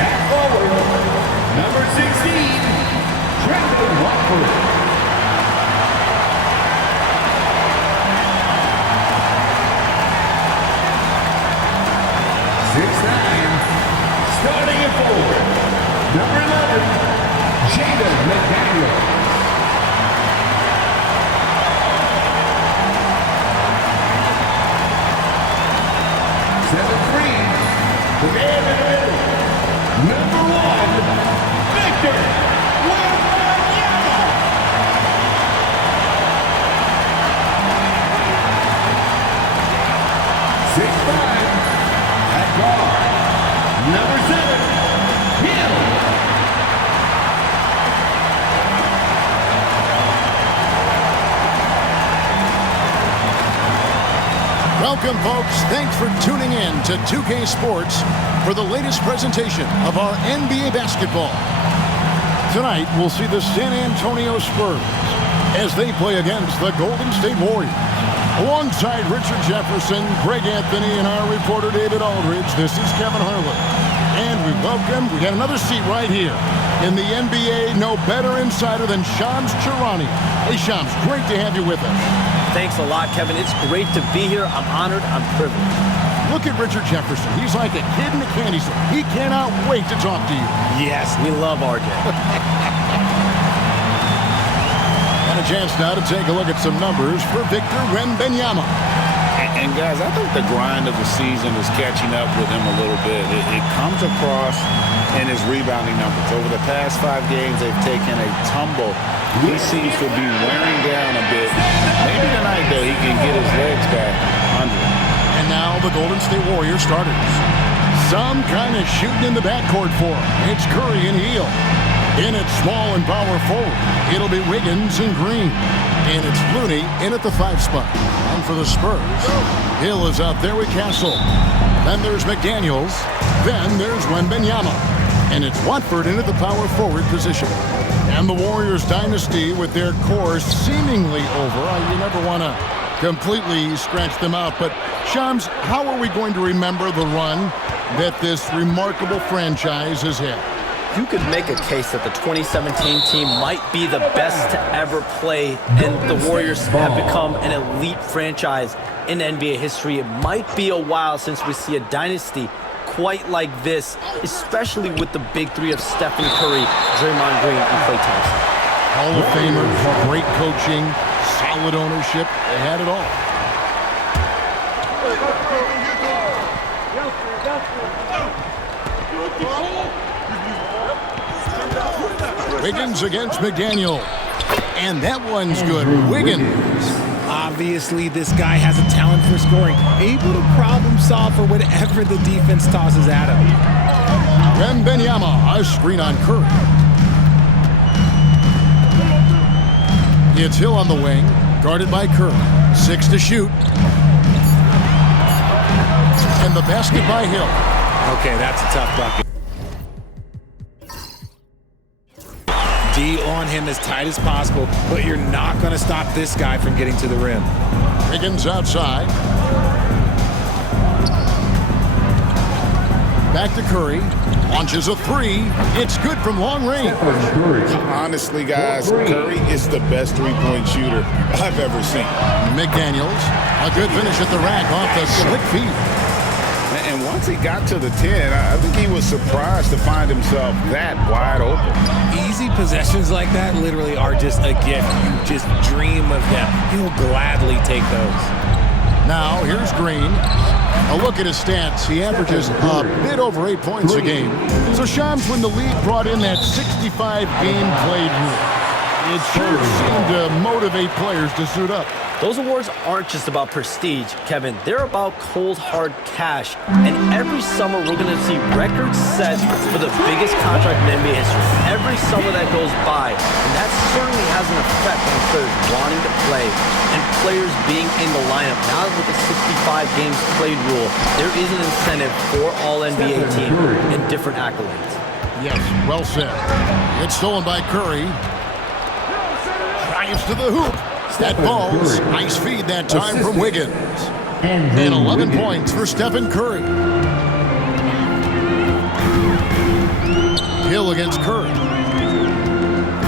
At forward, number 16, Trevor Watford. 6'9", starting at forward, number 11, Jaden McDaniel. 7'3", the man in the middle, number 1, Victor Wembanyama. 6'5", at guard, number 7, Hill. Welcome, folks. Thanks for tuning in to 2K Sports for the latest presentation of our NBA basketball. Tonight, we'll see the San Antonio Spurs as they play against the Golden State Warriors. Alongside Richard Jefferson, Greg Anthony, and our reporter David Aldridge, this is Kevin Harlan. And we got another seat right here in the NBA. No better insider than Shams Charania. Hey, Shams, great to have you with us. Thanks a lot, Kevin. It's great to be here. I'm honored. I'm privileged. Look at Richard Jefferson. He's like a kid in a candy store. He cannot wait to talk to you. Yes, we love RJ. And a chance now to take a look at some numbers for Victor Wembanyama. And guys, I think the grind of the season is catching up with him a little bit. It comes across in his rebounding numbers. Over the past 5 games, they've taken a tumble. He seems to be wearing down a bit. Maybe tonight, though, he can get his legs back under him. And now the Golden State Warriors starters. Some kind of shooting in the backcourt for him. It's Curry and Hill. In at small and power forward, it'll be Wiggins and Green. And it's Looney in at the 5 spot. And for the Spurs, Hill is out there with Castle. Then there's McDaniels. Then there's Wembanyama. And it's Watford in at the power forward position. And the Warriors dynasty with their core seemingly over. You never want to completely scratch them out. But, Shams, how are we going to remember the run that this remarkable franchise has had? You could make a case that the 2017 team might be the best to ever play, and the Warriors have become an elite franchise in NBA history. It might be a while since we see a dynasty quite like this, especially with the big three of Steph and Curry, Draymond Green, and Klay Thompson. Hall of Famers, great coaching, solid ownership. They had it all. Wiggins against McDaniel. And that one's good. Wiggins. Obviously, this guy has a talent for scoring, able to problem solve for whatever the defense tosses at him. Wembanyama, a screen on Curry. It's Hill on the wing, guarded by Curry. 6 to shoot. And the basket by Hill. Okay, that's a tough bucket. D on him as tight as possible, but you're not going to stop this guy from getting to the rim. Wiggins outside. Back to Curry. Launches a 3. It's good from long range. Honestly, guys, Curry is the best three-point shooter I've ever seen. McDaniels, a good finish at the rack off the slick feed. And once he got to the 10, I think he was surprised to find himself that wide open. Easy possessions like that literally are just a gift. You just dream of them. He'll gladly take those. Now, here's Green. A look at his stats. He averages a bit over 8 points a game. So Shams, when the league brought in that 65-game played rule, it sure seemed to motivate players to suit up. Those awards aren't just about prestige, Kevin. They're about cold, hard cash. And every summer, we're going to see records set for the biggest contract in NBA history. Every summer that goes by. And that certainly has an effect on players wanting to play and players being in the lineup. Now with the 65 games played rule, there is an incentive for all NBA teams and different accolades. Yes, well said. It's stolen by Curry. drives to the hoop. That ball's nice feed that time from Wiggins. And 11 points for Stephen Curry. Hill against Curry.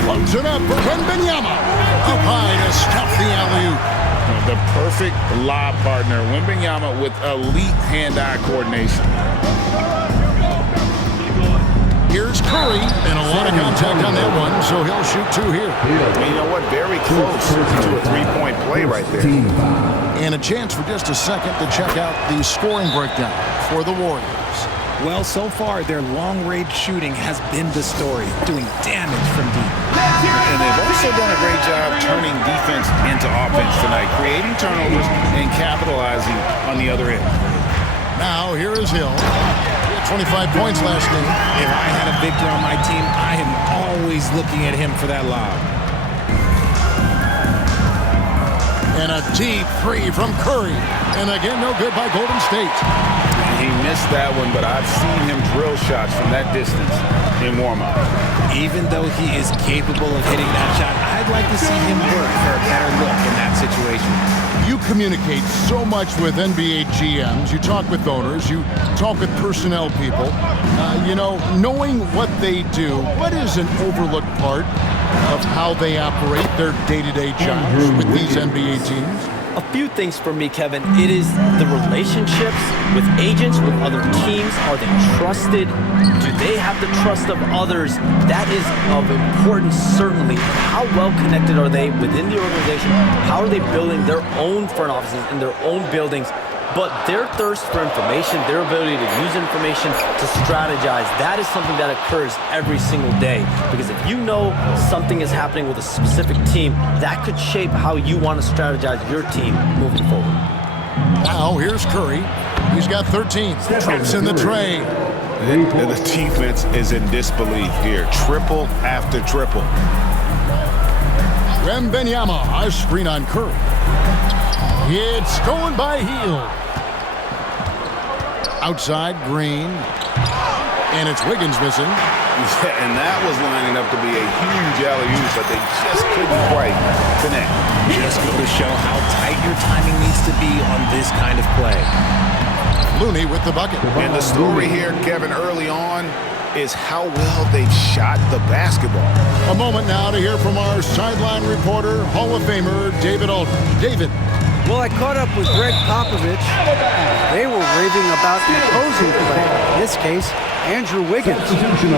Floats it up for Wembanyama. Up high to stuff the alley-oop. The perfect lob partner, Wembanyama, with elite hand-eye coordination. Here's Curry, and a lot of contact on that one, so he'll shoot two here. And you know what? Very close to a three-point play right there. And a chance for just a second to check out the scoring breakdown for the Warriors. Well, so far, their long-range shooting has been the story, doing damage from deep. And they've also done a great job turning defense into offense tonight, creating turnovers and capitalizing on the other end. Now, here is Hill. 25 points last game. If I had a Victor on my team, I am always looking at him for that lob. And a deep three from Curry. And again, no good by Golden State. He missed that one, but I've seen him drill shots from that distance in warm-up. Even though he is capable of hitting that shot, I'd like to see him work for a better look in that situation. You communicate so much with NBA GMs. You talk with owners. You talk with personnel people. Knowing what they do, what is an overlooked part of how they operate their day-to-day jobs with these NBA teams? A few things for me, Kevin. It is the relationships with agents, with other teams. Are they trusted? Do they have the trust of others? That is of importance, certainly. How well connected are they within the organization? How are they building their own front offices in their own buildings? But their thirst for information, their ability to use information to strategize, that is something that occurs every single day. Because if you know something is happening with a specific team, that could shape how you want to strategize your team moving forward. Now, here's Curry. He's got 13. Trips in the tray. The defense is in disbelief here. Triple after triple. Wembanyama, a screen on Curry. It's going by Hill. Outside, Green. And it's Wiggins missing. Yeah, and that was lining up to be a huge alley-oop, but they just couldn't quite connect. Just go to show how tight your timing needs to be on this kind of play. Looney with the bucket. And the story here, Kevin, early on, is how well they've shot the basketball. A moment now to hear from our sideline reporter, Hall of Famer David Alton. David. Well, I caught up with Greg Popovich. They were raving about the opposing player. In this case, Andrew Wiggins.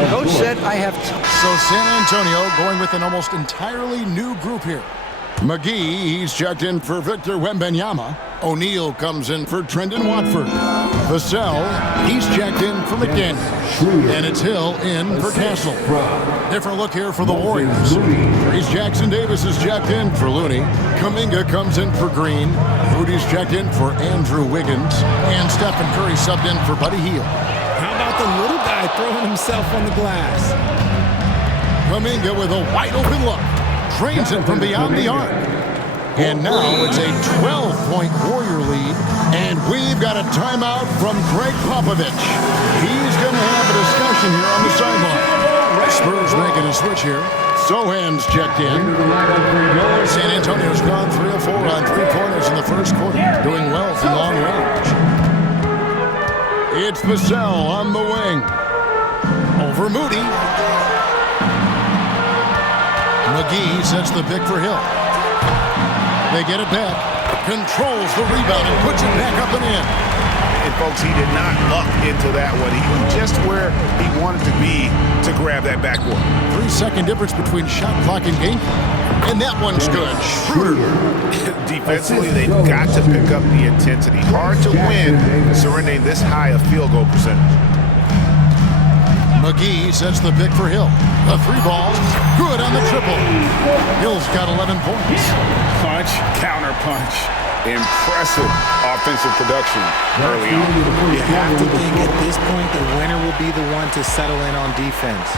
Coach said I have... So San Antonio going with an almost entirely new group here. McGee, he's checked in for Victor Wembanyama. O'Neal comes in for Trendon Watford. Vassell, he's checked in for McDaniel. And it's Hill in for Castle. Different look here for the Warriors. Reese Jackson Davis is checked in for Looney. Kuminga comes in for Green. Moody's checked in for Andrew Wiggins. And Stephen Curry subbed in for Buddy Hield. How about the little guy throwing himself on the glass? Kuminga with a wide open look. Drains it from beyond the arc. And now it's a 12-point Warrior lead. And we've got a timeout from Greg Popovich. He's going to have a discussion here on the sideline. Spurs making a switch here. Sohan's checked in. San Antonio's gone 3 of 4 on three-pointers in the first quarter. Doing well from long range. It's Vassell on the wing. Over Moody. McGee sets the pick for Hill. They get it back. Controls the rebound and puts it back up and in. And folks, he did not luck into that one. He was just where he wanted to be to grab that backboard. 3-second difference between shot clock and game. And that one's good. Schroeder. Defensively, they've got to pick up the intensity. Hard to win surrendering this high a field goal percentage. McGee sets the pick for Hill. A three ball. Good on the triple. Hill's got 11 points. Punch, counter punch. Impressive offensive production early on. You have to think at this point the winner will be the one to settle in on defense.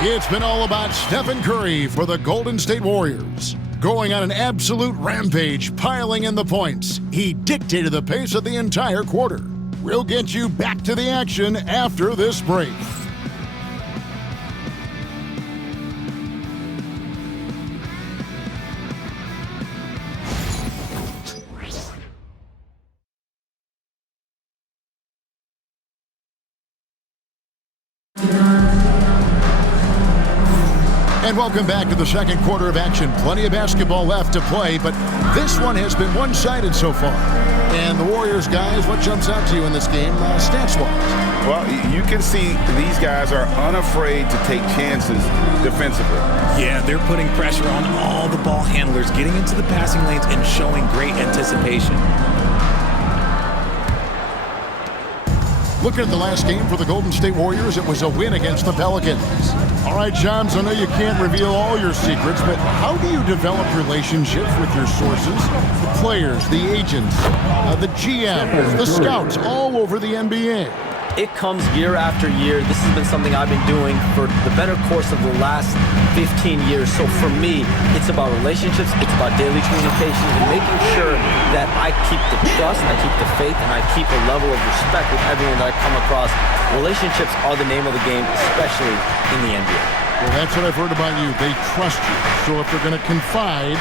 It's been all about Stephen Curry for the Golden State Warriors. Going on an absolute rampage, piling in the points. He dictated the pace of the entire quarter. We'll get you back to the action after this break. And welcome back to the second quarter of action. Plenty of basketball left to play, but this one has been one-sided so far. And the Warriors, guys, what jumps out to you in this game, stats-wise? Well, you can see these guys are unafraid to take chances defensively. Yeah, they're putting pressure on all the ball handlers, getting into the passing lanes and showing great anticipation. Looking at the last game for the Golden State Warriors, it was a win against the Pelicans. All right, Shams, I know you can't reveal all your secrets, but how do you develop relationships with your sources, the players, the agents, the GMs, the scouts all over the NBA? It comes year after year. This has been something I've been doing for the better course of the last 15 years. So for me, it's about relationships, it's about daily communication, and making sure that I keep the trust, I keep the faith, and I keep a level of respect with everyone that I come across. Relationships are the name of the game, especially in the NBA. Well, that's what I've heard about you. They trust you. So if they're going to confide,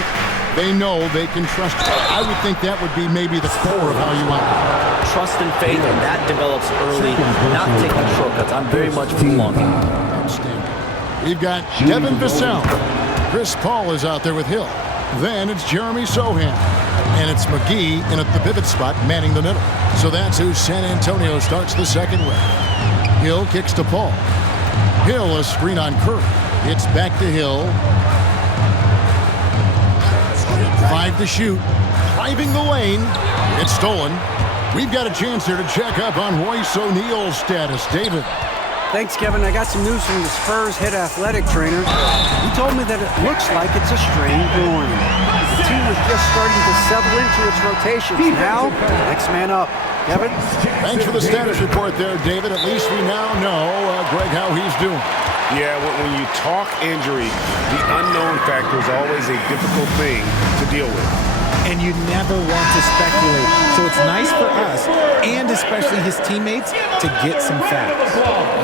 they know they can trust you. I would think that would be maybe the core of how you operate. Trust and faith, and that develops early, not taking shortcuts. I'm very much for the long game. Outstanding. We've got Devin Vassell. Chris Paul is out there with Hill. Then it's Jeremy Sohan. And it's McGee in at the pivot spot, manning the middle. So that's who San Antonio starts the second with. Hill kicks to Paul. Hill, a screen on Curry. It's back to Hill. 5 to shoot. Driving the lane. It's stolen. We've got a chance here to check up on Royce O'Neal's status. David. Thanks, Kevin. I got some news from the Spurs head athletic trainer. He told me that it looks like it's a strained groin. The team is just starting to settle into its rotations. Now, next man up. Kevin? Thanks for the status report there, David. At least we now know, Greg, how he's doing. Yeah, when you talk injury, the unknown factor is always a difficult thing to deal with. And you never want to speculate. So it's nice for us, and especially his teammates, to get some facts.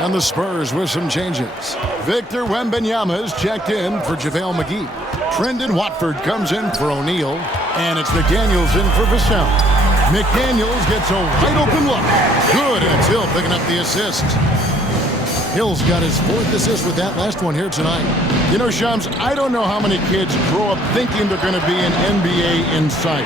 And the Spurs with some changes. Victor Wembanyama is checked in for JaVale McGee. Trendon Watford comes in for O'Neal. And it's McDaniels in for Vassell. McDaniels gets a wide-open look. Good, and it's Hill picking up the assist. Hill's got his 4th assist with that last one here tonight. You know, Shams, I don't know how many kids grow up thinking they're going to be an NBA insider.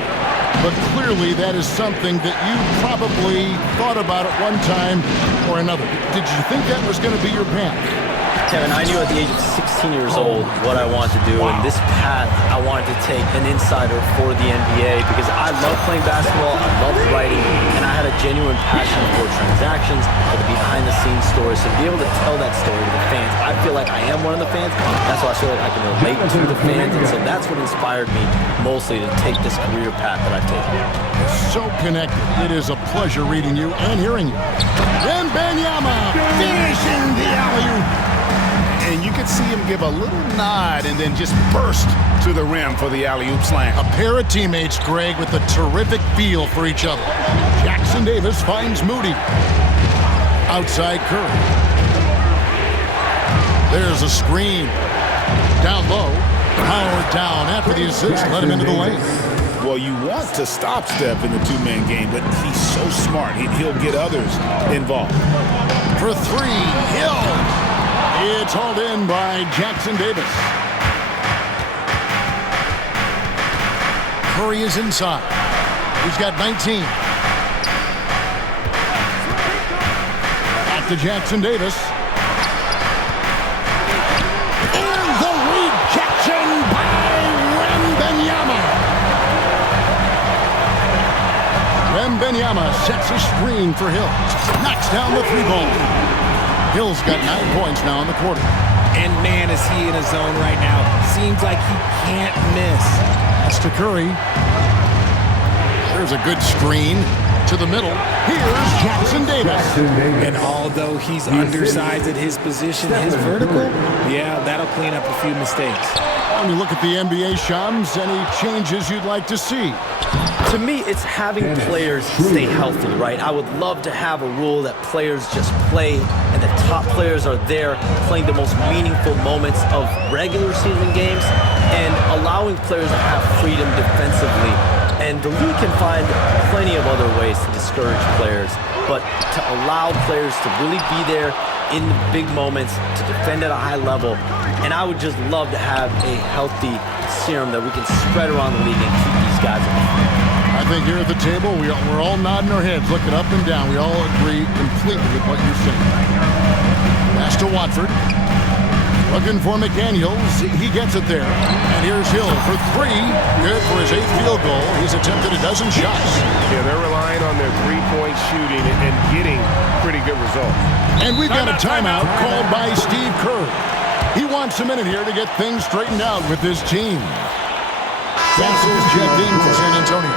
But clearly that is something that you probably thought about at one time or another. Did you think that was going to be your path? Kevin, I knew at the age of 16 years old what I wanted to do, and this path I wanted to take an insider for the NBA because I love playing basketball, I love writing, and I had a genuine passion for transactions, for the behind-the-scenes stories, so to be able to tell that story to the fans. I feel like I am one of the fans. That's why I feel like I can relate to the fans, and so that's what inspired me mostly to take this career path that I've taken. So connected. It is a pleasure reading you and hearing you. Wembanyama finishing the alley-oop. And you could see him give a little nod and then just burst to the rim for the alley-oop slam. A pair of teammates, Greg, with a terrific feel for each other. Jackson Davis finds Moody. Outside Curry. There's a screen. Down low. Powered down after the assist. Let him into the lane. Well, you want to stop Steph in the two-man game, but he's so smart. He'll get others involved. For 3, Hill. It's hauled in by Jackson Davis. Curry is inside. He's got 19. Back to Jackson Davis. And the rejection by Wembanyama. Wembanyama sets a screen for Hill. Knocks down the 3-ball. Hill's got 9 points now in the quarter. And man, is he in a zone right now. Seems like he can't miss. That's to Curry. There's a good screen to the middle. Here's Jackson Davis. And although he's undersized at his position, his vertical, yeah, that'll clean up a few mistakes. When you look at the NBA, Shams, any changes you'd like to see? To me, it's having players stay healthy, right? I would love to have a rule that players just play and the top players are there playing the most meaningful moments of regular season games and allowing players to have freedom defensively. And the league can find plenty of other ways to discourage players, but to allow players to really be there in the big moments, to defend at a high level. And I would just love to have a healthy serum that we can spread around the league and keep these guys on. I think here at the table, we're all nodding our heads, looking up and down. We all agree completely with what you're saying. Pass to Watford. Looking for McDaniels. He gets it there. And here's Hill for three. Good for his 8th field goal. He's attempted a dozen shots. Yeah, they're relying on their three-point shooting and getting pretty good results. And we've got a timeout called by Steve Kerr. He wants a minute here to get things straightened out with his team. Castle's checked in for San Antonio.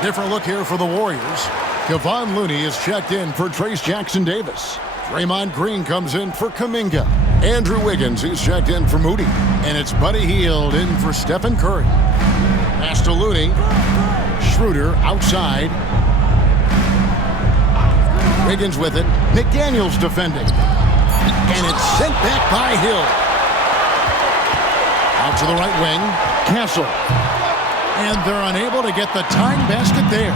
Different look here for the Warriors. Kevon Looney is checked in for Trace Jackson-Davis. Draymond Green comes in for Kuminga. Andrew Wiggins, he's checked in for Moody. And it's Buddy Hield in for Stephen Curry. Pass to Looney. Schroeder outside. Wiggins with it. McDaniels defending. And it's sent back by Hill. Out to the right wing. Castle. And they're unable to get the tying basket there.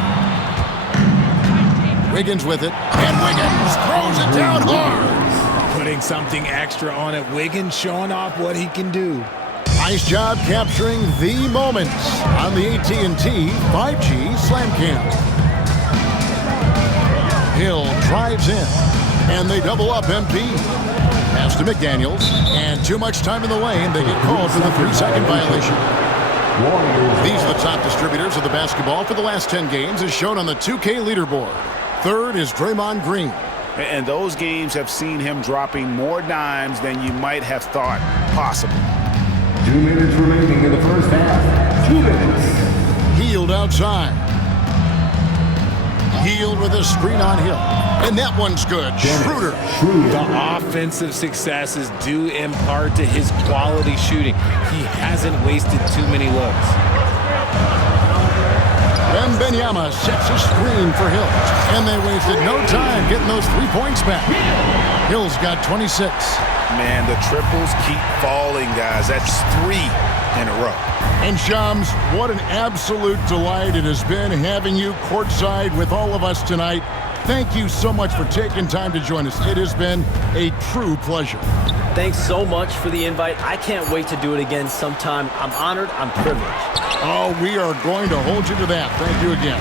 Wiggins with it. And Wiggins throws it down hard. Putting something extra on it. Wiggins showing off what he can do. Nice job capturing the moments on the AT&T 5G Slam Cam. Hill drives in. And they double up MP. Pass to McDaniels. And too much time in the lane. They get called for the 3-second violation. These are the top distributors of the basketball for the last 10 games as shown on the 2K leaderboard. Third is Draymond Green. And those games have seen him dropping more dimes than you might have thought possible. 2 minutes remaining in the first half. 2 minutes. Hield outside. Hield with a screen on Hill. And that one's good. Schroeder. The offensive successes do impart to his quality shooting. He hasn't wasted too many looks. Wembanyama sets a screen for Hill. And they wasted no time getting those 3 points back. Hill's got 26. Man, the triples keep falling, guys. That's 3 in a row. And Shams, what an absolute delight it has been having you courtside with all of us tonight. Thank you so much for taking time to join us. It has been a true pleasure. Thanks so much for the invite. I can't wait to do it again sometime. I'm honored. I'm privileged. Oh, we are going to hold you to that. Thank you again.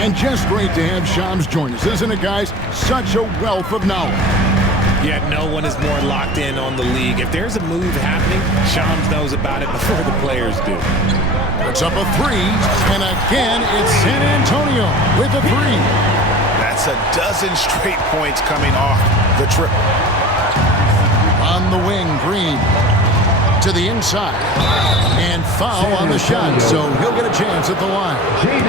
And just great to have Shams join us, isn't it, guys? Such a wealth of knowledge. Yet no one is more locked in on the league. If there's a move happening, Shams knows about it before the players do. Puts up a 3, and again, it's San Antonio with a 3. That's a dozen straight points coming off the triple. On the wing, Green to the inside. And foul on the shot, so he'll get a chance at the line.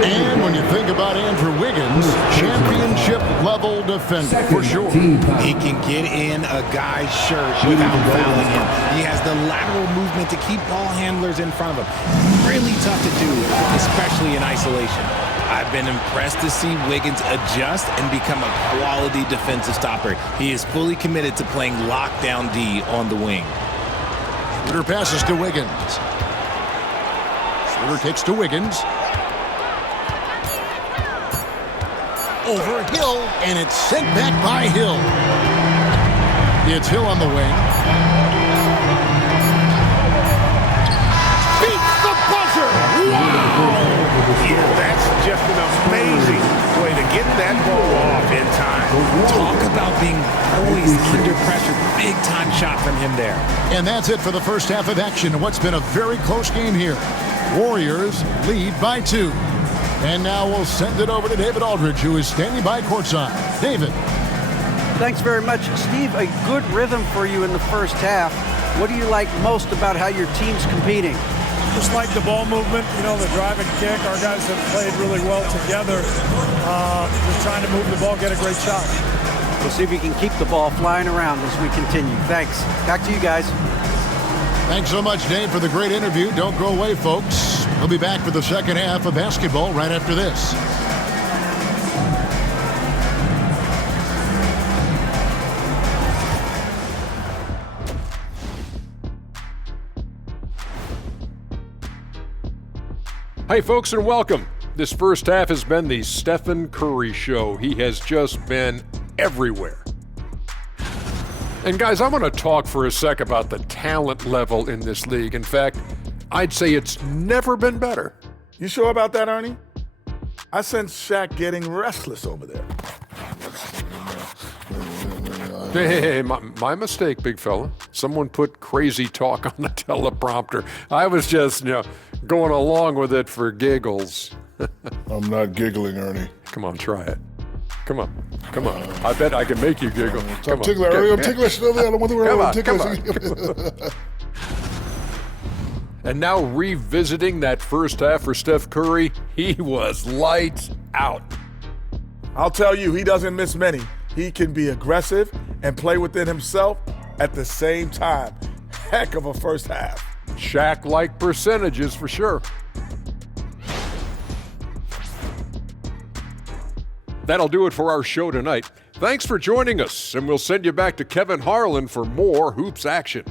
And when you think about Andrew Wiggins, championship-level defender for sure. He can get in a guy's shirt without fouling him. He has the lateral movement to keep ball handlers in front of him. Really tough to do, especially in isolation. I've been impressed to see Wiggins adjust and become a quality defensive stopper. He is fully committed to playing lockdown D on the wing. Schroeder passes to Wiggins. Schroeder takes to Wiggins. Over Hill, and it's sent back by Hill. It's Hill on the wing. Beats the buzzer! Wow! Yeah, that's just an amazing way to get that ball off in time. Talk about being poised under pressure. Big time shot from him there. And that's it for the first half of action in what's been a very close game here. Warriors lead by 2. And now we'll send it over to David Aldridge, who is standing by courtside. David. Thanks very much, Steve. A good rhythm for you in the first half. What do you like most about how your team's competing? Just like the ball movement, the drive and kick. Our guys have played really well together. Just trying to move the ball, get a great shot. We'll see if we can keep the ball flying around as we continue. Thanks. Back to you guys. Thanks so much, Dave, for the great interview. Don't go away, folks. We'll be back for the second half of basketball right after this. Hey folks, and welcome. This first half has been the Stephen Curry show. He has just been everywhere. And guys, I want to talk for a sec about the talent level in this league. In fact, I'd say it's never been better. You sure about that, Ernie? I sense Shaq getting restless over there. Hey, my mistake, big fella. Someone put crazy talk on the teleprompter. I was just, going along with it for giggles. I'm not giggling, Ernie. Come on, try it. Come on. I bet I can make you giggle. I'm ticklish, Ernie. I'm ticklish. I don't want to worry. I'm ticklish. And now revisiting that first half for Steph Curry, he was lights out. I'll tell you, he doesn't miss many. He can be aggressive and play within himself at the same time. Heck of a first half. Shaq-like percentages for sure. That'll do it for our show tonight. Thanks for joining us, and we'll send you back to Kevin Harlan for more hoops action.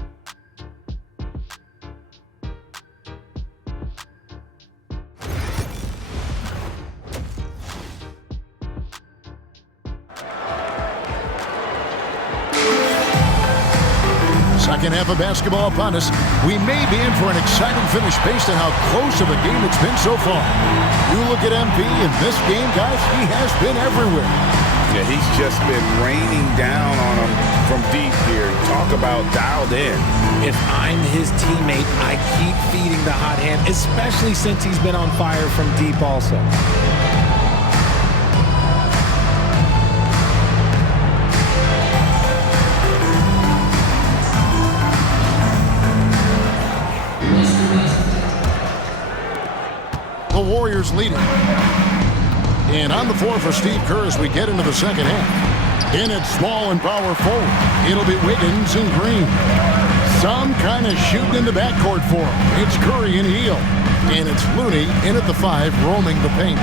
Second half of basketball upon us. We may be in for an exciting finish based on how close of a game it's been so far. You look at MP in this game, guys, he has been everywhere. Yeah, he's just been raining down on him from deep here. Talk about dialed in. If I'm his teammate, I keep feeding the hot hand, especially since he's been on fire from deep also. The Warriors leading. And on the floor for Steve Kerr as we get into the second half. In at small and power forward, it'll be Wiggins and Green. Some kind of shooting in the backcourt for him. It's Curry and Hill. And it's Looney in at the 5, roaming the paint.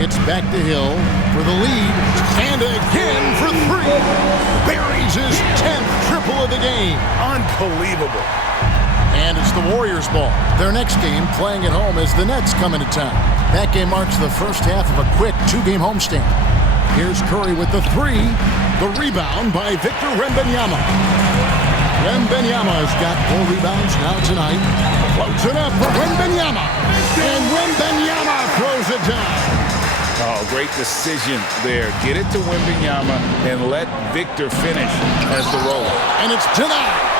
It's back to Hill for the lead. And again for 3. Buries his 10th triple of the game. Unbelievable. And it's the Warriors' ball. Their next game, playing at home, as the Nets come into town. That game marks the first half of a quick 2-game homestand. Here's Curry with the 3. The rebound by Victor Wembanyama. Wembanyama's got 4 rebounds now tonight. Floats it up for Wembanyama. And Wembanyama throws it down. Oh, great decision there. Get it to Wembanyama and let Victor finish as the roller. And it's denied.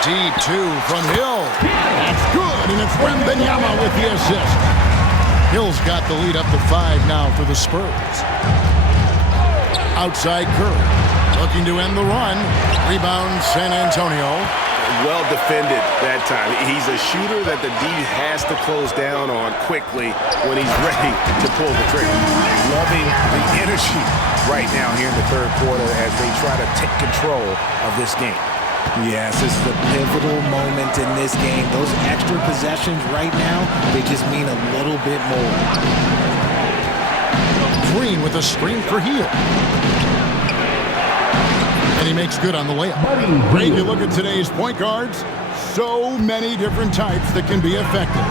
Deep 2 from Hill. That's good, and it's Wembanyama with the assist. Hill's got the lead up to 5 now for the Spurs. Outside Curry, looking to end the run. Rebound San Antonio. Well defended that time. He's a shooter that the D has to close down on quickly when he's ready to pull the trigger. Loving the energy right now here in the third quarter as they try to take control of this game. Yes, this is a pivotal moment in this game. Those extra possessions right now, they just mean a little bit more. Green with a screen for Hill. And he makes good on the layup. Great, you look at today's point guards, so many different types that can be effective.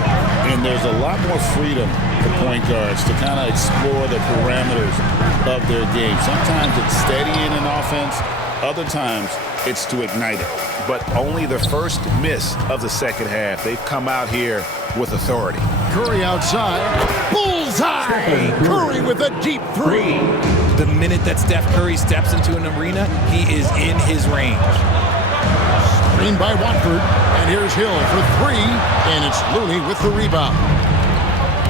And there's a lot more freedom for point guards to kind of explore the parameters of their game. Sometimes it's steadying an offense. Other times, it's to ignite it. But only the first miss of the second half. They've come out here with authority. Curry outside. Bullseye! Curry with a deep 3. The minute that Steph Curry steps into an arena, he is in his range. Screen by Watford. And here's Hill for 3. And it's Looney with the rebound.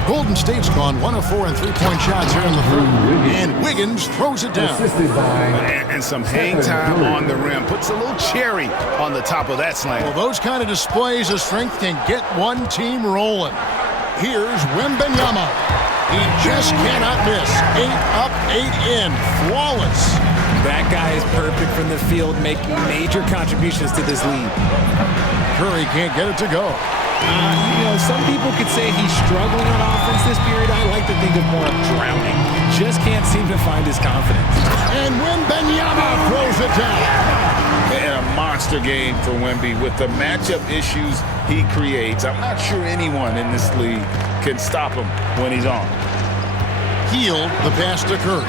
Golden State's gone 1 of 4 in 3-point shots here in the third. And Wiggins throws it down. And some hang time on the rim. Puts a little cherry on the top of that slam. Well, those kind of displays of strength can get one team rolling. Here's Wembanyama. He just cannot miss. 8 up, 8 in. Flawless. That guy is perfect from the field, making major contributions to this lead. Curry can't get it to go. Some people could say he's struggling on offense this period. I like to think of more of drowning. Just can't seem to find his confidence. And Wembanyama throws it down. And a monster game for Wemby with the matchup issues he creates. I'm not sure anyone in this league can stop him when he's on. Hill, the pass to Curry.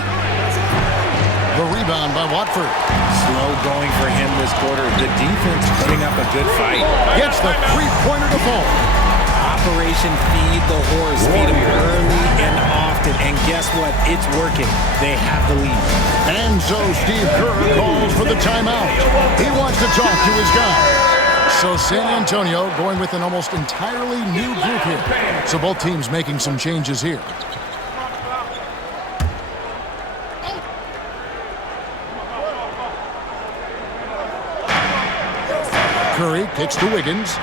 The rebound by Watford. Slow going for him this quarter. The defense putting up a good fight. Gets the three-pointer to fall. Operation Feed the Horse. Feed him early and often. And guess what? It's working. They have the lead. And so Steve Kerr calls for the timeout. He wants to talk to his guys. So San Antonio going with an almost entirely new group here. So both teams making some changes here. Curry kicks to Wiggins.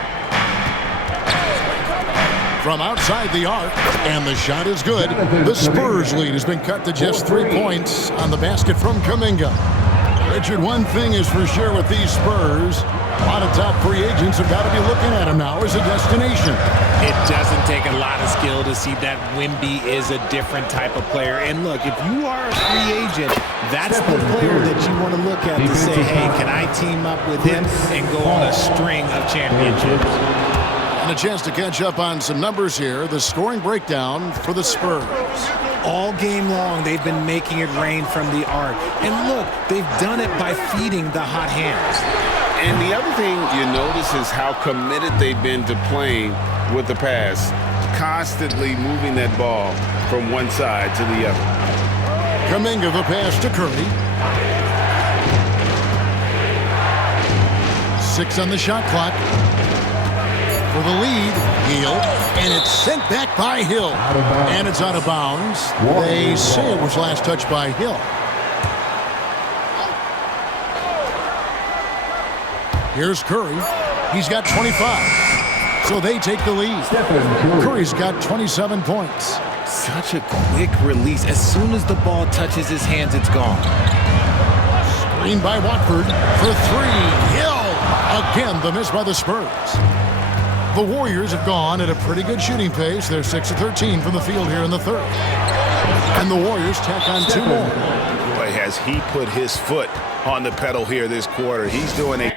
From outside the arc, and the shot is good. The Spurs lead has been cut to just 3 points on the basket from Kuminga. Richard, one thing is for sure with these Spurs, a lot of top free agents have got to be looking at them now as a destination. It doesn't take a lot of skill to see that Wemby is a different type of player. And look, if you are a free agent, that's the player that you want to look at to say, hey, can I team up with him and go on a string of championships? And a chance to catch up on some numbers here. The scoring breakdown for the Spurs. All game long, they've been making it rain from the arc. And look, they've done it by feeding the hot hands. And the other thing you notice is how committed they've been to playing with the pass, constantly moving that ball from one side to the other. Kuminga the pass to Curry. 6 on the shot clock. For the lead, Hill, and it's sent back by Hill. And it's out of bounds. They say it was last touched by Hill. Here's Curry. He's got 25. So they take the lead. Curry's got 27 points. Such a quick release. As soon as the ball touches his hands, it's gone. Screen by Watford for 3. Hill. Again, the miss by the Spurs. The Warriors have gone at a pretty good shooting pace. They're 6 of 13 from the field here in the third. And the Warriors tack on 2 more. Boy, has he put his foot on the pedal here this quarter. He's doing a...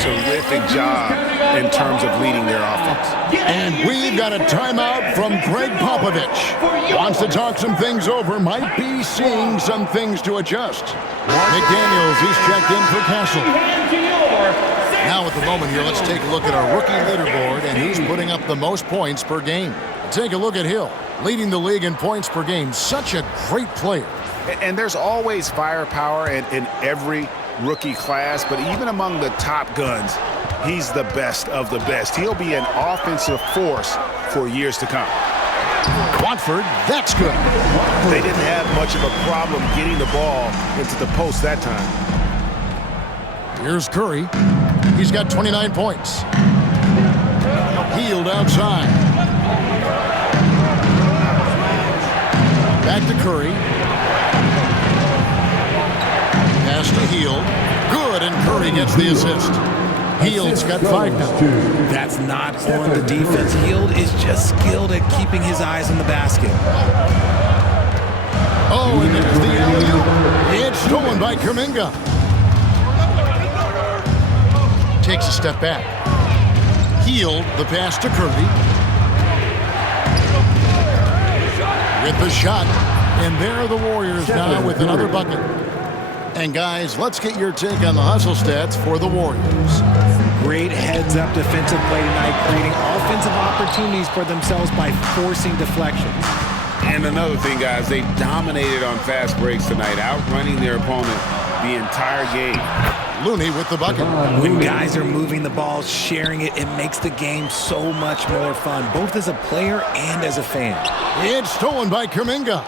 Terrific job in terms of leading their offense. And we've got a timeout from Greg Popovich. Wants to talk some things over, might be seeing some things to adjust. McDaniels, he's checked in for Castle. Now at the moment here, let's take a look at our rookie leaderboard and who's putting up the most points per game. Take a look at Hill, leading the league in points per game. Such a great player. And there's always firepower in every rookie class, but even among the top guns, he's the best of the best. He'll be an offensive force for years to come. Watford, that's good. They didn't have much of a problem getting the ball into the post that time. Here's Curry. He's got 29 points. Healed outside. Back to Curry. Pass to Hield. Good, and Curry gets the assist. Hield's got 5 now. That's not on the defense. Hield is just skilled at keeping his eyes on the basket. Oh, and there's the alley-oop. It's stolen by Kuminga. Takes a step back. Hield, the pass to Curry. with the shot. And there are the Warriors now with another bucket. And guys, let's get your take on the hustle stats for the Warriors. Great heads-up defensive play tonight, creating offensive opportunities for themselves by forcing deflections. And another thing, guys, they dominated on fast breaks tonight, outrunning their opponent the entire game. Looney with the bucket. When guys are moving the ball, sharing it, it makes the game so much more fun, both as a player and as a fan. It's stolen by Kuminga.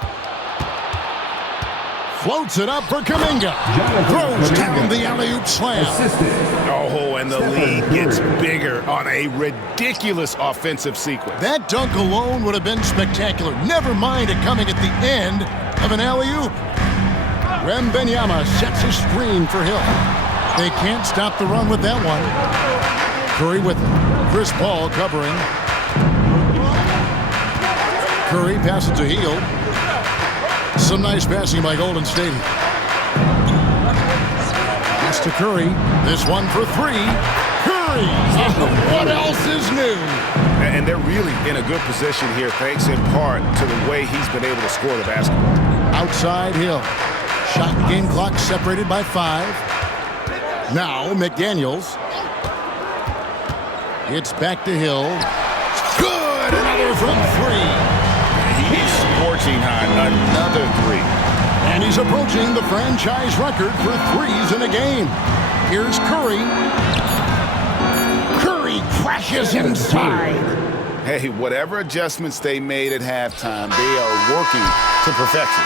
Floats it up for Kuminga. Throws down the alley-oop slam. Oh, and the lead gets bigger on a ridiculous offensive sequence. That dunk alone would have been spectacular. Never mind it coming at the end of an alley-oop. Wembanyama sets a screen for Hill. They can't stop the run with that one. Curry with it. Chris Paul covering. Curry passes to Hill. Some nice passing by Golden State. Pass to Curry. This one for three. Curry! What else is new? And they're really in a good position here, thanks in part to the way he's been able to score the basketball. Outside Hill. Shot game clock separated by 5. Now McDaniels. It's back to Hill. Good! Another from 3. He's scorching hot. Another 3. And he's approaching the franchise record for threes in a game. Here's Curry. Curry crashes inside. Hey, whatever adjustments they made at halftime, they are working to perfection.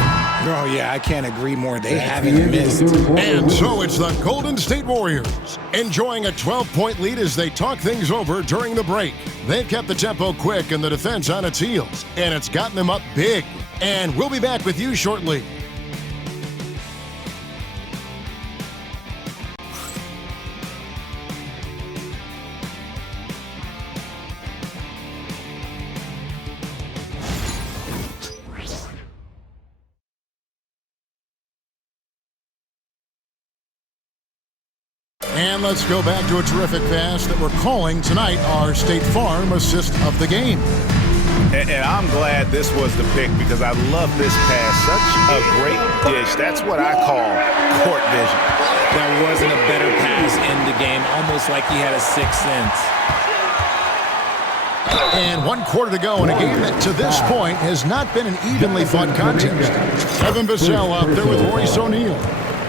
Oh, yeah, I can't agree more. They haven't missed. And so it's the Golden State Warriors enjoying a 12-point lead as they talk things over during the break. They've kept the tempo quick and the defense on its heels, and it's gotten them up big. And we'll be back with you shortly. And let's go back to a terrific pass that we're calling tonight our State Farm assist of the game. And I'm glad this was the pick because I love this pass. Such a great dish. That's what I call court vision. There wasn't a better pass in the game, almost like he had a sixth sense. And 1 quarter to go in a game that to this point has not been an evenly fought contest. Evan Vassell out there with Royce O'Neal.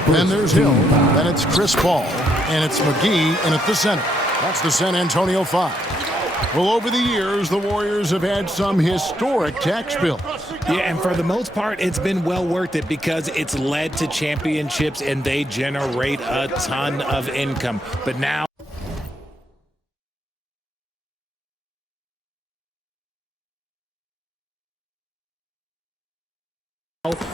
Then there's Hill. Then it's Chris Paul. And it's McGee in at the center. That's the San Antonio 5. Well, over the years, the Warriors have had some historic tax bills. Yeah, and for the most part, it's been well worth it because it's led to championships and they generate a ton of income. But now,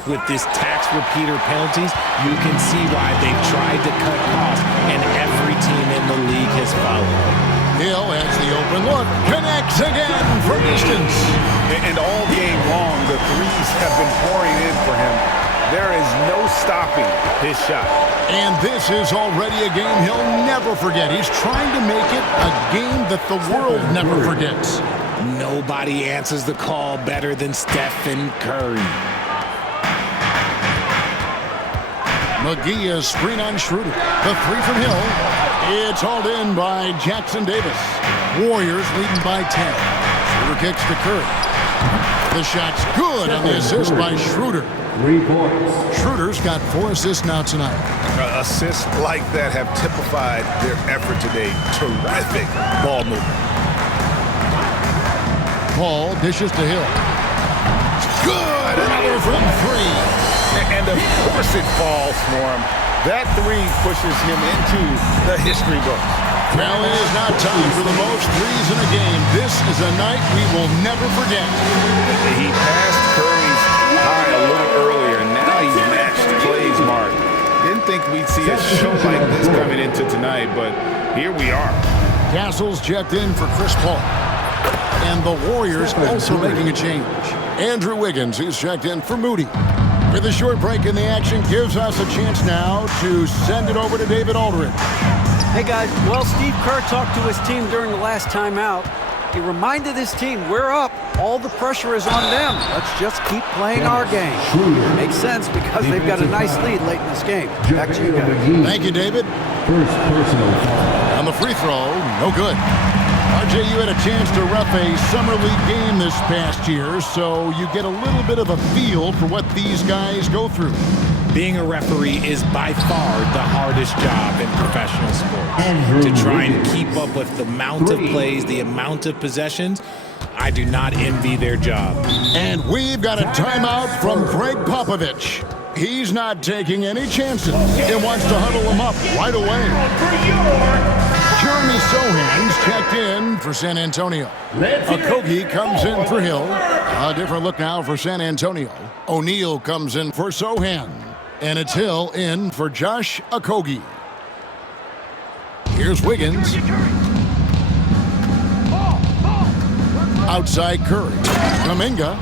with this tax repeater penalties, you can see why they've tried to cut costs, and every team in the league has followed. Hill has the open look, connects again from distance. And all game long, the threes have been pouring in for him. There is no stopping his shot. And this is already a game he'll never forget. He's trying to make it a game that the world never forgets. Nobody answers the call better than Stephen Curry. McGee is screen on Schroeder. The 3 from Hill. It's hauled in by Jackson Davis. Warriors leading by 10. Schroeder kicks to Curry. The shot's good on the assist by Schroeder. 3 points. Schroeder's got 4 assists now tonight. Assists like that have typified their effort today. Terrific ball movement. Paul dishes to Hill. Good! Another from 3. And of course it falls for him. That 3 pushes him into the history books. Well, it is now time for the most threes in a game. This is a night we will never forget. He passed Curry's high a little earlier, and now he's matched Clay's mark. Didn't think we'd see a show like this coming into tonight, but here we are. Castles checked in for Chris Paul. And the Warriors also making a change. Andrew Wiggins is checked in for Moody. With a short break in the action gives us a chance now to send it over to David Aldridge. Hey guys, well, Steve Kerr talked to his team during the last timeout. He reminded his team, we're up. All the pressure is on them. Let's just keep playing our game. Makes sense because they've got a nice lead late in this game. Back to you guys. Thank you, David. First personal foul. On the free throw, no good. RJ, you had a chance to ref a summer league game this past year, so you get a little bit of a feel for what these guys go through. Being a referee is by far the hardest job in professional sports. To try and keep up with the amount of plays, the amount of possessions, I do not envy their job. And we've got a timeout from Greg Popovich. He's not taking any chances and wants to huddle them up right away. Jeremy Sohan's checked in for San Antonio. Okogie comes in for Hill. A different look now for San Antonio. O'Neal comes in for Sohan. And it's Hill in for Josh Okogie. Here's Wiggins. Outside Curry. Kuminga.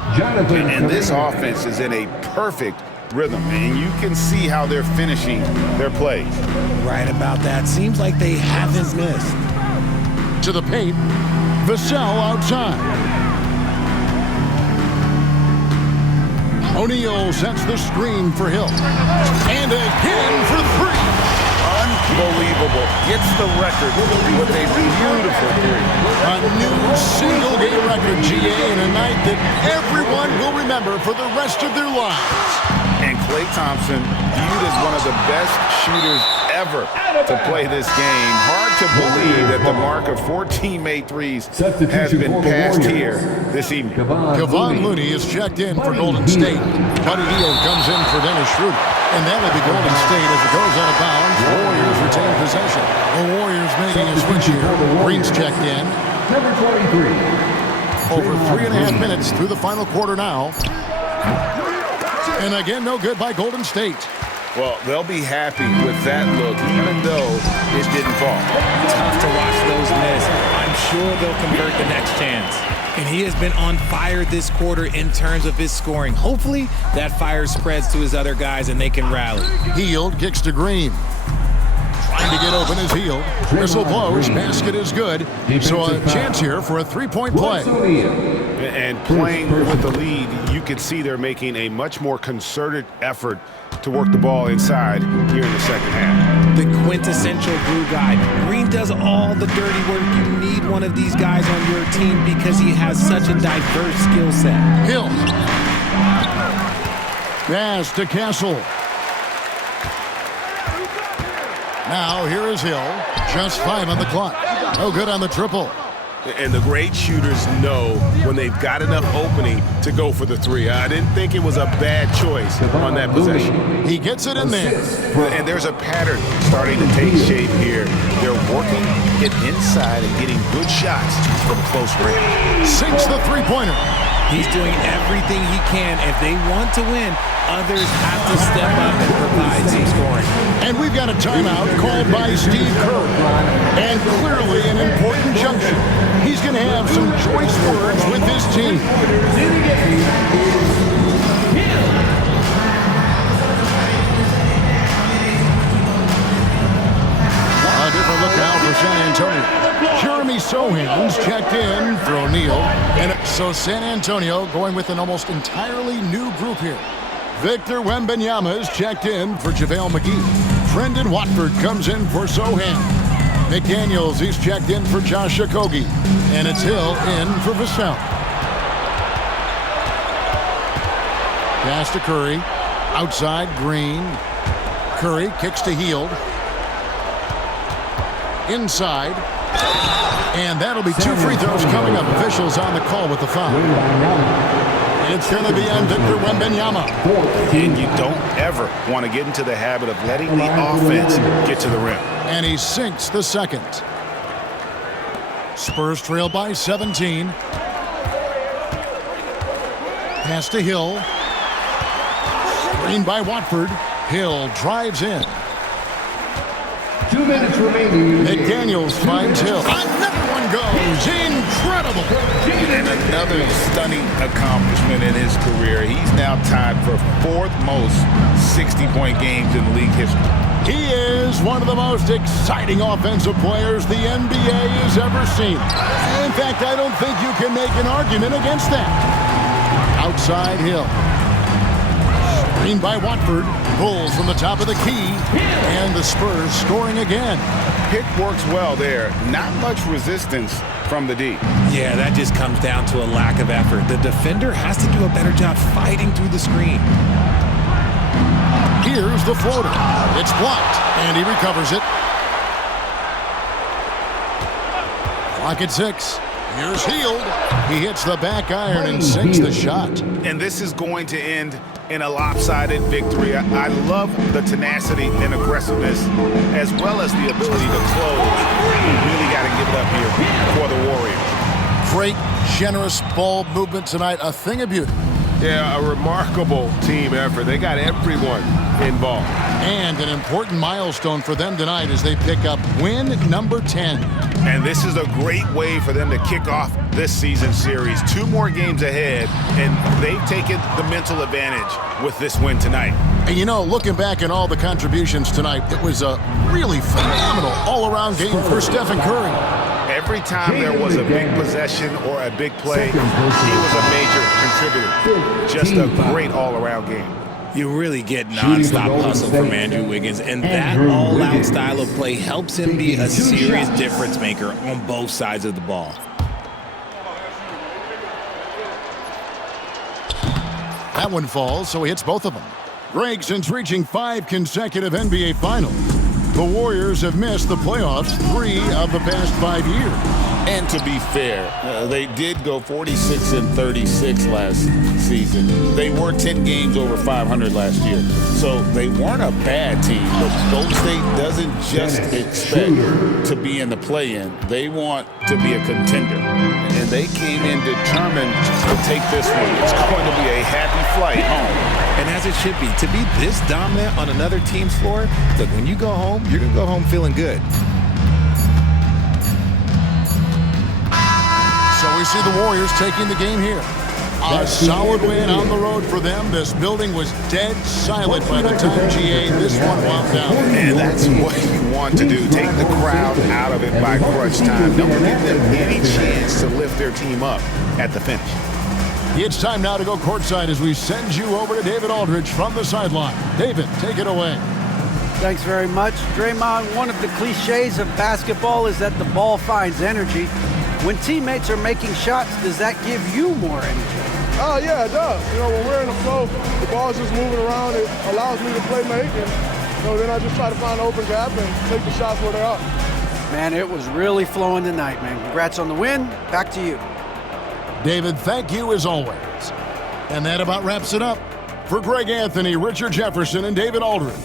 And this offense is in a perfect rhythm, and you can see how they're finishing their plays. Right about that. Seems like they haven't missed. To the paint. Vassell outside. O'Neal sets the screen for Hill. And again for three. Unbelievable. Gets the record with a beautiful three. A new single-game record, GA, in a night that everyone will remember for the rest of their lives. And Klay Thompson viewed as one of the best shooters ever to play this game. Hard to believe that the mark of 14 made threes has been passed here this evening. Kevon Looney is checked in for Golden State. Buddy Hield comes in for Dennis Schroeder. And that'll be Golden State as it goes out of bounds. Warriors retain possession. The Warriors making a switch here. Green's checked in. Number 23. Over 3.5 minutes through the final quarter now. And again, no good by Golden State. Well, they'll be happy with that look, even though it didn't fall. Tough to watch those miss. I'm sure they'll convert the next chance. And he has been on fire this quarter in terms of his scoring. Hopefully, that fire spreads to his other guys and they can rally. Hield kicks to Green. Trying to get open is Hield. Whistle blows. Basket is good. So a chance here for a three-point play. And playing with the lead, you can see they're making a much more concerted effort to work the ball inside here in the second half. The quintessential glue guy. Green does all the dirty work. You need one of these guys on your team because he has such a diverse skill set. Hill. Pass to Castle. Now here is Hill. Just 5 on the clock. No good on the triple. And the great shooters know when they've got enough opening to go for the three. I didn't think it was a bad choice on that possession. He gets it in there. And there's a pattern starting to take shape here. They're working it inside and getting good shots from close range. Sinks the three-pointer. He's doing everything he can. If they want to win, others have to step up and provide some scoring. And we've got a timeout called by Steve Kerr. And clearly an important junction. He's going to have some choice words with his team. A different look now for San Antonio. Jeremy Sohan's checked in for O'Neal. And so San Antonio going with an almost entirely new group here. Victor Wembanyama is checked in for JaVale McGee. Brendan Watford comes in for Sohan. McDaniels, he's checked in for Josh Okogie. And it's Hill in for Vassell. Pass to Curry. Outside, Green. Curry kicks to Hield. Inside. And that'll be 2 free throws coming up. Officials on the call with the foul. It's going to be on Victor Wembanyama. And you don't ever want to get into the habit of letting the offense get to the rim. And he sinks the second. Spurs trail by 17. Pass to Hill. Screen by Watford. Hill drives in. 2 minutes remaining. McDaniels finds Hill. Another one goes. Incredible. And another stunning accomplishment in his career. He's now tied for 4th most 60-point games in league history. He is one of the most exciting offensive players the NBA has ever seen. And In fact, I don't think you can make an argument against that. Outside Hill. Screen by Watford. Pulls from the top of the key. And the Spurs scoring again. Pick works well there. Not much resistance from the D. Yeah, that just comes down to a lack of effort. The defender has to do a better job fighting through the screen. Here's the floater. It's blocked, and he recovers it. Clock at 6. Here's Hield. He hits the back iron and sinks the shot. And this is going to end in a lopsided victory. I love the tenacity and aggressiveness as well as the ability to close. You really got to give it up here for the Warriors. Great, generous ball movement tonight. A thing of beauty. Yeah, a remarkable team effort. They got everyone involved. And an important milestone for them tonight as they pick up win number 10. And this is a great way for them to kick off this season series. 2 more games ahead, and they've taken the mental advantage with this win tonight. And you know, looking back at all the contributions tonight, it was a really phenomenal all-around game for Steph and Curry. Every time there was a big possession or a big play, he was a major contributor. Just a great all-around game. You really get nonstop hustle from Andrew Wiggins, and that all-out style of play helps him be a serious difference maker on both sides of the ball. That one falls, so he hits both of them. Greg, since reaching 5 consecutive NBA Finals, the Warriors have missed the playoffs 3 of the past 5 years. And to be fair, they did go 46-36 last season. They were 10 games over 500 last year. So they weren't a bad team, but Golden State doesn't just expect to be in the play-in. They want to be a contender. And they came in determined to take this one. It's going to be a happy flight home. And as it should be, to be this dominant on another team's floor, look, when you go home, you're going to go home feeling good. So we see the Warriors taking the game here. A solid win on the road for them. This building was dead silent by the time GA this one wound down. And that's what you want to do. Take the crowd out of it by crunch time. Don't give them any chance to lift their team up at the finish. It's time now to go courtside as we send you over to David Aldridge from the sideline. David, take it away. Thanks very much. Draymond, one of the cliches of basketball is that the ball finds energy. When teammates are making shots, does that give you more energy? Oh, yeah, it does. You know, when we're in the flow, the ball's just moving around. It allows me to play make, and then I just try to find an open gap and take the shots where they are. Man, it was really flowing tonight, man. Congrats on the win. Back to you. David, thank you as always. And that about wraps it up. For Greg Anthony, Richard Jefferson, and David Aldridge,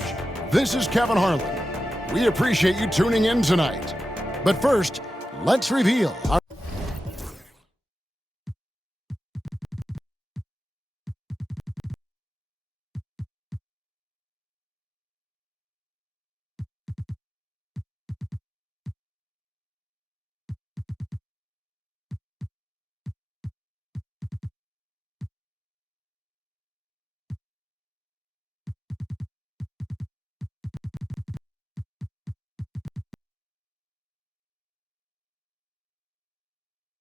this is Kevin Harlan. We appreciate you tuning in tonight. But first, let's reveal our